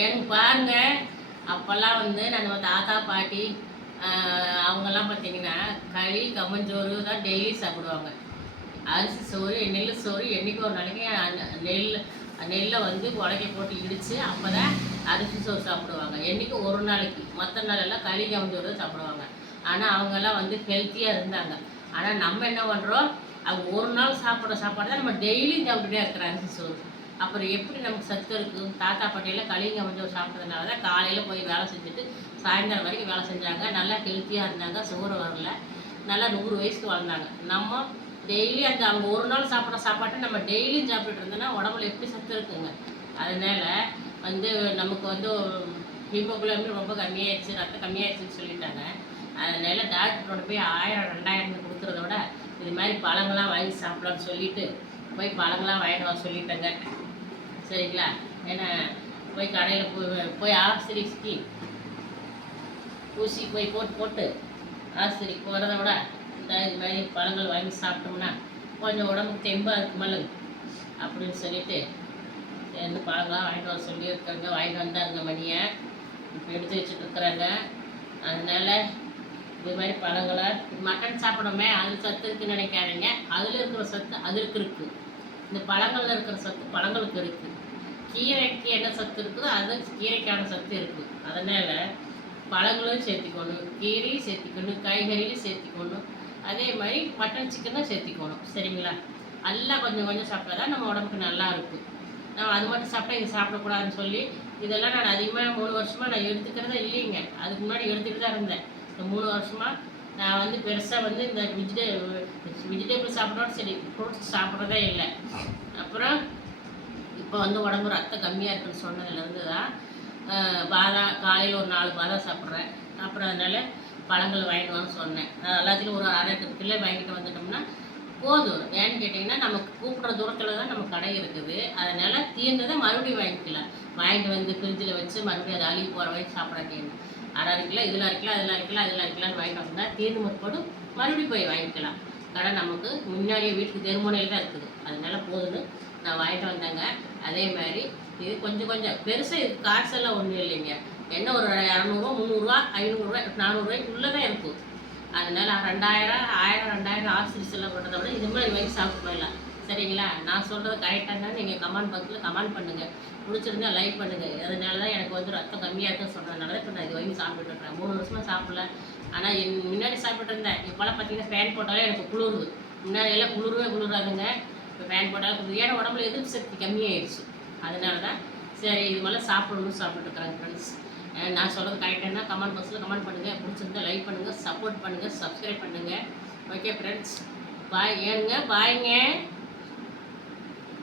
எனக்கு பாருங்க அப்போல்லாம் வந்து நம்ம தாத்தா பாட்டி அவங்கெல்லாம் பார்த்தீங்கன்னா களி கம்மஞ்சோறு தான் டெய்லி சாப்பிடுவாங்க. அரிசி சோறு நெல் சோறு என்றைக்கு ஒரு நாளைக்கு அந்த நெல் நெல்லை வந்து உலக்கை போட்டு இடித்து அப்போ தான் அரிசி சோறு சாப்பிடுவாங்க. என்றைக்கு ஒரு நாளைக்கு மற்ற நாளெல்லாம் களி கம்மஞ்சோறு தான் சாப்பிடுவாங்க. ஆனால் அவங்கெல்லாம் வந்து ஹெல்த்தியாக இருந்தாங்க. ஆனால் நம்ம என்ன பண்ணுறோம் அவங்க ஒரு நாள் சாப்பிட்ற சாப்பாடு தான் நம்ம டெய்லியும் சாப்பிட்டுட்டே இருக்கிற அரிசி சோறு. அப்புறம் எப்படி நமக்கு சத்து இருக்குது தாத்தா பாட்டியில் களிங்க கொஞ்சம் சாப்பிட்றதுனால தான் காலையில் போய் வேலை செஞ்சுட்டு சாயந்தரம் வரைக்கும் வேலை செஞ்சாங்க. நல்லா ஹெல்த்தியாக இருந்தாங்க. சுகர் வரல. நல்லா நூறு வயசுக்கு வாழ்ந்தாங்க நம்ம டெய்லி அந்த அவங்க ஒரு நாள் சாப்பிட்ற சாப்பாட்டை நம்ம டெய்லியும் சாப்பிட்டுட்டு இருந்தோன்னா உடம்புல எப்படி சத்து இருக்குங்க? அதனால வந்து நமக்கு வந்து ஹீமோகுளோபின் ரொம்ப கம்மியாயிடுச்சு ரத்தம் கம்மியாயிடுச்சுன்னு சொல்லிட்டாங்க. அதனால டாக்டரோட போய் ஆயிரம் ரெண்டாயிரம் கொடுக்குறத விட இது மாதிரி பழங்கள்லாம் வாங்கி சாப்பிடலாம்னு சொல்லிட்டு போய் பழங்கள்லாம் வாங்கிட்டு வர சொல்லிட்டேங்க. சரிங்களா? ஏன்னா போய் கடையில் போய் போய் ஆஸ்திரிக்கு ஊசி போய் போட்டு போட்டு ஆஸ்திரிக்கு போகிறத விட இந்த இது மாதிரி பழங்கள் வாங்கி சாப்பிட்டோம்னா கொஞ்சம் உடம்புக்கு தெம்பாக இருக்குமல்ல அப்படின்னு சொல்லிட்டு சேர்ந்து பழங்கள்லாம் வாங்கிட்டு வர சொல்லியிருக்காங்க. வாங்கிட்டு வந்தாருங்க மணியை. இப்போ எடுத்து வச்சுட்டு இருக்கிறாங்க. அதனால இது மாதிரி பழங்களை மட்டன் சாப்பிடமே அது சத்து இருக்குன்னு நினைக்காதீங்க. அதில் இருக்கிற சத்து அதற்கு இருக்கு. இந்த பழங்களில் இருக்கிற சத்து பழங்களுக்கு இருக்குது கீரைக்கு என்ன சத்து இருக்குதோ அது கீரைக்கான சத்து இருக்குது அதனால் பழங்களும் சேர்த்திக்கணும். கீரையும் சேர்த்திக்கணும். காய்கறியும் சேர்த்திக்கணும். அதே மாதிரி மட்டன் சிக்கனும் சேர்த்திக்கணும். சரிங்களா? எல்லாம் கொஞ்சம் கொஞ்சம் சாப்பிட்டா தான் நம்ம உடம்புக்கு நல்லா இருக்கும். நம்ம அது மட்டும் சாப்பிட்டா இது சாப்பிடக்கூடாதுன்னு சொல்லி இதெல்லாம் நான் அதிகமாக மூணு வருஷமாக நான் எடுத்துக்கிறதே இல்லைங்க. அதுக்கு முன்னாடி எடுத்துகிட்டு தான் இருந்தேன். இந்த மூணு வருஷமாக நான் வந்து பெருசாக வந்து இந்த வெஜிடே வெஜிடபிள் சாப்பிட்றோம் சரி ஃப்ரூட்ஸ் சாப்பிட்றதே இல்லை. அப்புறம் இப்போ வந்து உடம்பு ரத்தம் கம்மியாக இருக்குன்னு சொன்னதுலேருந்து தான் பாதாம் காலையில் ஒரு நாலு பாதாம் சாப்பிட்றேன். அப்புறம் அதனால பழங்கள் வாங்கிட்டு வான்னு சொன்னேன். எல்லாத்துலேயும் ஒரு அரை கிலோ வாங்கிட்டு வந்துட்டோம்னா போதும். ஏன்னு கேட்டிங்கன்னா நமக்கு கூப்பிட்ற தூரத்தில் தான் நம்ம கடை இருக்குது. அதனால் தீர்ந்ததை மறுபடியும் வாங்கிக்கலாம். வாங்கிட்டு வந்து ஃப்ரிட்ஜில் வச்சு மறுபடியும் அதை அழுகி போகிற வரைக்கும் சாப்பிட அரை அரை கிலோ இதில் இருக்கலாம் அதில் இருக்கலாம் அதில் அரைக்கலாம்னு வாங்கிட்டு வந்தால் தீர்ந்து முற்படு மறுபடியும் போய் வாங்கிக்கலாம். கடை நமக்கு முன்னாடியே வீட்டுக்கு தெருமுனையில் தான் இருக்குது. அதனால போதுன்னு நான் வாங்கிட்டு வந்தேங்க. அதே மாதிரி இது கொஞ்சம் கொஞ்சம் பெருசாக இது காசெல்லாம் ஒன்றும் இல்லைங்க. என்ன ஒரு இரநூறுவா முந்நூறுரூவா ஐநூறுரூவா நானூறுரூவாய்க்குள்ளே தான் இருக்கும். அதனால ரெண்டாயிரம் ஆயிரம் ரெண்டாயிரம் ஆசிரியர் செல்லப்படுறத விட இது மாதிரி வாங்கி சாப்பிட்டு போயிடலாம் சரிங்களா? நான் சொல்கிறது கரெக்டாக நீங்கள் கமெண்ட் பாக்ஸில் கமெண்ட் பண்ணுங்கள் பிடிச்சிருந்தா லைக் பண்ணுங்கள் அதனால தான் எனக்கு வந்து ரத்தம் கம்மியாக இருக்குன்னு சொல்கிறதுனால தான் இப்போ நான் இது வாங்கி சாப்பிட்டுருக்கேன் மூணு வருஷமாக சாப்பிடல. ஆனால் என் முன்னாடி சாப்பிட்டு இருந்தேன். இப்போலாம் பார்த்தீங்கன்னா ஃபேன் போட்டாலே எனக்கு குளிருது. முன்னாடி எல்லாம் குளிரவே குளிராதுங்க. இப்போ ஃபேன் போட்டாலும் குளிருது. ஏன்னா உடம்புல எதிர்ப்பு சக்தி கம்மியாயிடுச்சு. அதனால தான் சரி இது மாதிரிலாம் சாப்பிடணும்னு சாப்பிட்டுருக்குறாங்க ஃப்ரெண்ட்ஸ் நான் சொல்கிறது கரெக்டாக கமெண்ட் பாக்ஸில் கமெண்ட் பண்ணுங்கள் பிடிச்சிருந்தா லைக் பண்ணுங்கள் சப்போர்ட் பண்ணுங்கள் சப்ஸ்கிரைப் பண்ணுங்கள் ஓகே ஃப்ரெண்ட்ஸ் பாய் ஏனுங்க பாய்ங்க